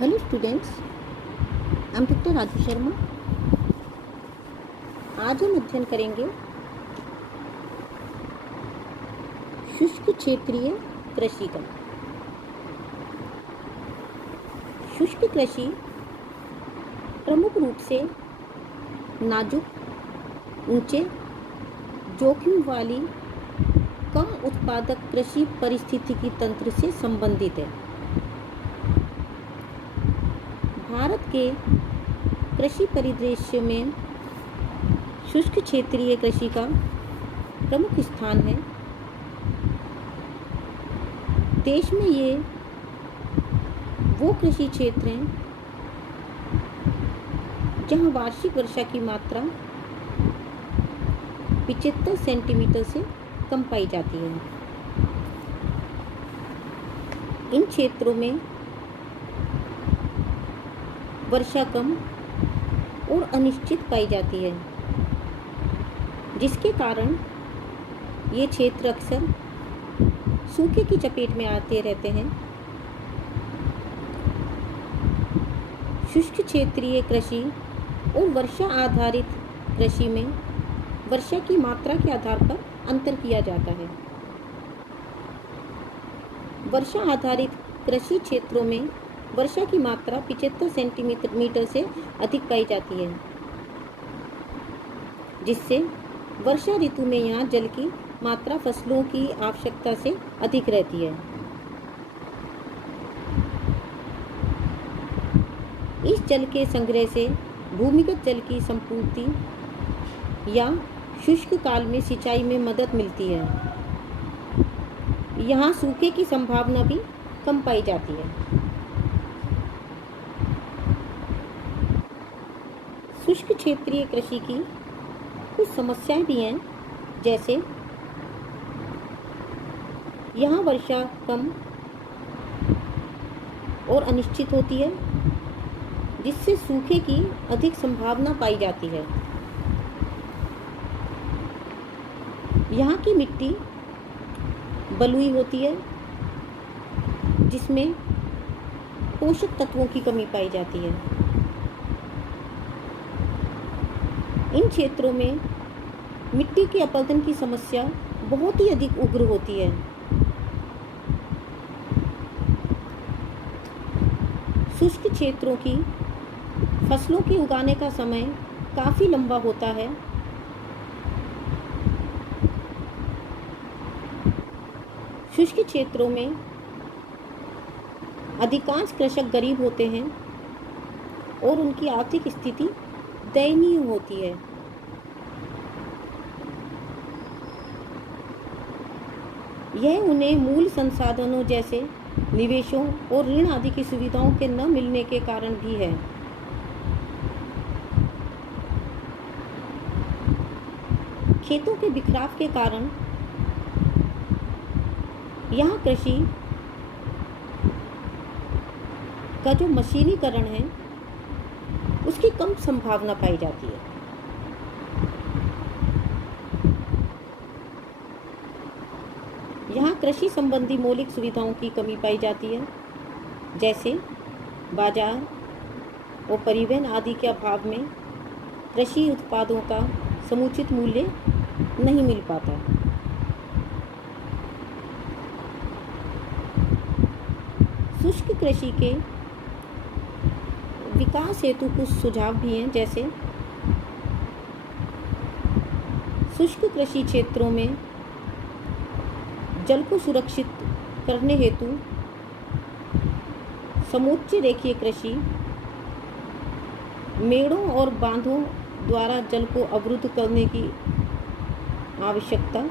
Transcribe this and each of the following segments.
Hello students, I am doctor Raju Sharma. आज हम अध्ययन करेंगे शुष्क क्षेत्रीय कृषि का। शुष्क कृषि प्रमुख रूप से नाजुक, ऊंचे जोखिम वाली कम उत्पादक कृषि पारिस्थितिकी तंत्र से संबंधित है। भारत के कृषि परिदृश्य में शुष्क क्षेत्रीय कृषि का प्रमुख स्थान है। देश में ये वो कृषि क्षेत्र हैं जहां वार्षिक वर्षा की मात्रा 75 सेंटीमीटर से कम पाई जाती है। इन क्षेत्रों में वर्षा कम और अनिश्चित पाई जाती है, जिसके कारण ये क्षेत्र अक्सर सूखे की चपेट में आते रहते हैं। शुष्क क्षेत्रीय कृषि और वर्षा आधारित कृषि में वर्षा की मात्रा के आधार पर अंतर किया जाता है। वर्षा आधारित कृषि क्षेत्रों में वर्षा की मात्रा 75 सेंटीमीटर से अधिक पाई जाती है, जिससे वर्षा ऋतु में यहाँ जल की मात्रा फसलों की आवश्यकता से अधिक रहती है। इस जल के संग्रह से भूमिगत जल की संपूर्ति या शुष्क काल में सिंचाई में मदद मिलती है। यहाँ सूखे की संभावना भी कम पाई जाती है। शुष्क क्षेत्रीय कृषि की कुछ समस्याएं भी हैं, जैसे यहाँ वर्षा कम और अनिश्चित होती है, जिससे सूखे की अधिक संभावना पाई जाती है। यहाँ की मिट्टी बलुई होती है, जिसमें पोषक तत्वों की कमी पाई जाती है। इन क्षेत्रों में मिट्टी के अपरदन की समस्या बहुत ही अधिक उग्र होती है। शुष्क क्षेत्रों की फसलों के उगाने का समय काफ़ी लंबा होता है। शुष्क क्षेत्रों में अधिकांश कृषक गरीब होते हैं और उनकी आर्थिक स्थिति दयनीय होती है। यह उन्हें मूल संसाधनों जैसे निवेशों और ऋण आदि की सुविधाओं के न मिलने के कारण भी है। खेतों के बिखराव के कारण यहाँ कृषि का जो मशीनीकरण है उसकी कम संभावना पाई जाती है। यहाँ कृषि संबंधी मौलिक सुविधाओं की कमी पाई जाती है, जैसे बाजार और परिवहन आदि के अभाव में कृषि उत्पादों का समुचित मूल्य नहीं मिल पाता। शुष्क कृषि के विकास हेतु कुछ सुझाव भी हैं, जैसे शुष्क कृषि क्षेत्रों में जल को सुरक्षित करने हेतु समोच्च रेखीय कृषि, मेड़ों और बांधों द्वारा जल को अवरुद्ध करने की आवश्यकता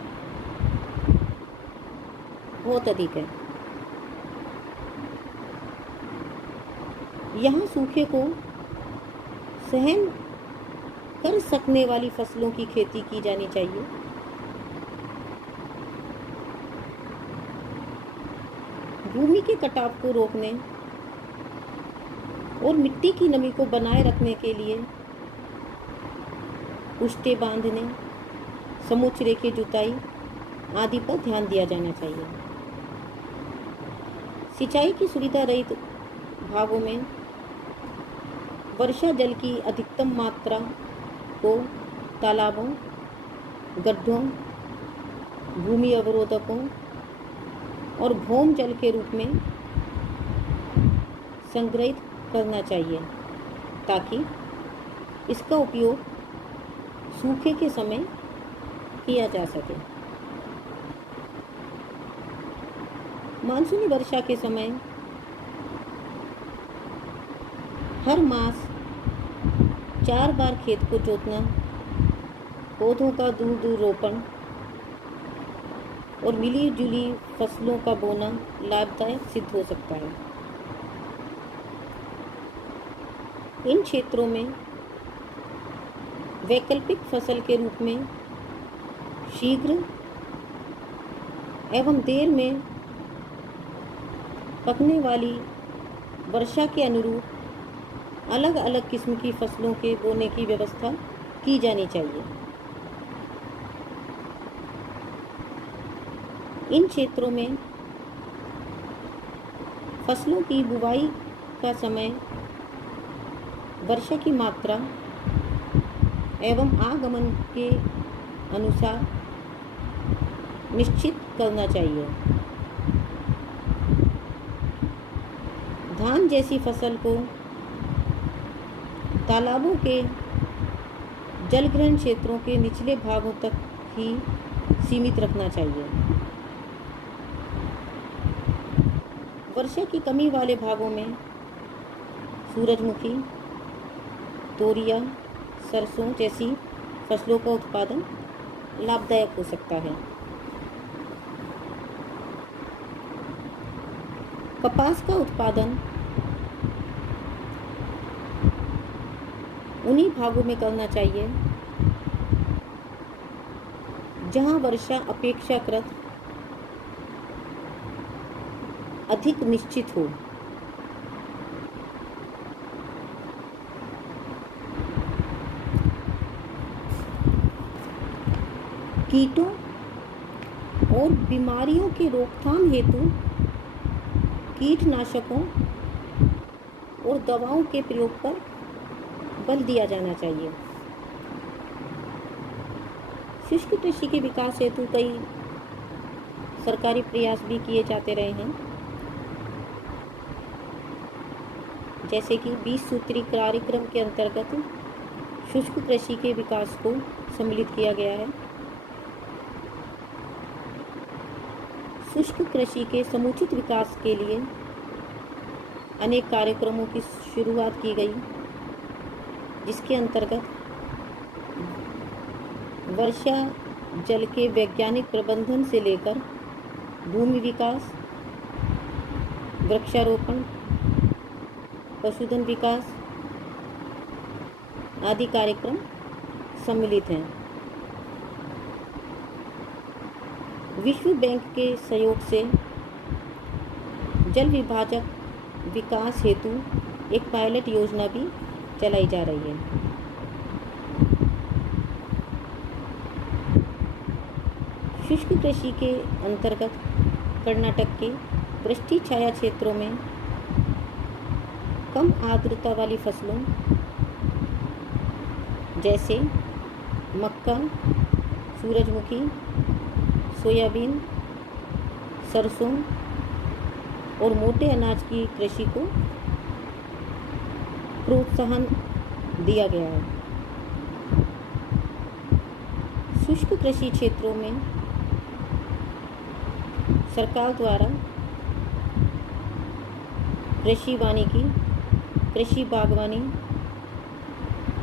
बहुत अधिक है। यहाँ सूखे को सहन कर सकने वाली फसलों की खेती की जानी चाहिए। भूमि के कटाव को रोकने और मिट्टी की नमी को बनाए रखने के लिए पुष्टे बांधने, समोच्च रेखीय जुताई आदि पर ध्यान दिया जाना चाहिए। सिंचाई की सुविधा रहित भागों में वर्षा जल की अधिकतम मात्रा को तालाबों, गड्ढों, भूमि अवरोधकों और भौम जल के रूप में संग्रहित करना चाहिए ताकि इसका उपयोग सूखे के समय किया जा सके। मानसूनी वर्षा के समय हर मास 4 बार खेत को जोतना, पौधों का दूर दूर रोपण और मिली जुली फसलों का बोना लाभदायक सिद्ध हो सकता है। इन क्षेत्रों में वैकल्पिक फसल के रूप में शीघ्र एवं देर में पकने वाली वर्षा के अनुरूप अलग अलग किस्म की फसलों के बोने की व्यवस्था की जानी चाहिए। इन क्षेत्रों में फसलों की बुवाई का समय वर्षा की मात्रा एवं आगमन के अनुसार निश्चित करना चाहिए। धान जैसी फसल को तालाबों के जलग्रहण क्षेत्रों के निचले भागों तक ही सीमित रखना चाहिए। वर्षा की कमी वाले भागों में सूरजमुखी, तोरिया, सरसों जैसी फसलों का उत्पादन लाभदायक हो सकता है। कपास का उत्पादन उन्हीं भागों में करना चाहिए जहां वर्षा अपेक्षाकृत अधिक निश्चित हो। कीटों और बीमारियों की रोकथाम हेतु कीटनाशकों और दवाओं के प्रयोग पर बल दिया जाना चाहिए। शुष्क कृषि के विकास हेतु कई सरकारी प्रयास भी किए जाते रहे हैं, जैसे कि 20 सूत्री कार्यक्रम के अंतर्गत शुष्क कृषि के विकास को सम्मिलित किया गया है। शुष्क कृषि के समुचित विकास के लिए अनेक कार्यक्रमों की शुरुआत की गई, जिसके अंतर्गत वर्षा जल के वैज्ञानिक प्रबंधन से लेकर भूमि विकास, वृक्षारोपण, पशुधन विकास आदि कार्यक्रम सम्मिलित हैं। विश्व बैंक के सहयोग से जल विभाजक विकास हेतु एक पायलट योजना भी चलाई जा रही है। शुष्क कृषि के अंतर्गत कर्नाटक के वृष्टि छाया क्षेत्रों में कम आर्द्रता वाली फसलों जैसे मक्का, सूरजमुखी, सोयाबीन, सरसों और मोटे अनाज की कृषि को प्रोत्साहन दिया गया है। शुष्क कृषि क्षेत्रों में सरकार द्वारा कृषि वानिकी, कृषि बागवानी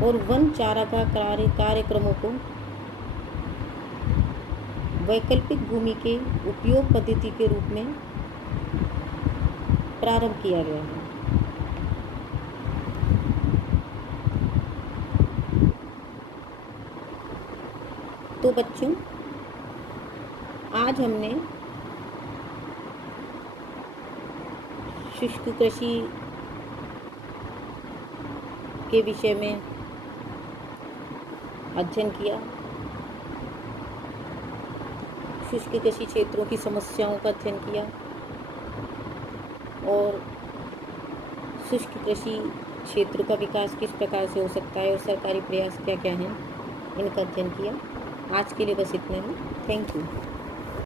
और वन चारागाह कार्यक्रमों को वैकल्पिक भूमि के उपयोग पद्धति के रूप में प्रारंभ किया गया है। तो बच्चों, आज हमने शुष्क कृषि के विषय में अध्ययन किया। शुष्क कृषि क्षेत्रों की समस्याओं का अध्ययन किया और शुष्क कृषि क्षेत्र का विकास किस प्रकार से हो सकता है और सरकारी प्रयास क्या क्या हैं, इनका अध्ययन किया। आज के लिए बस इतना ही। Thank you.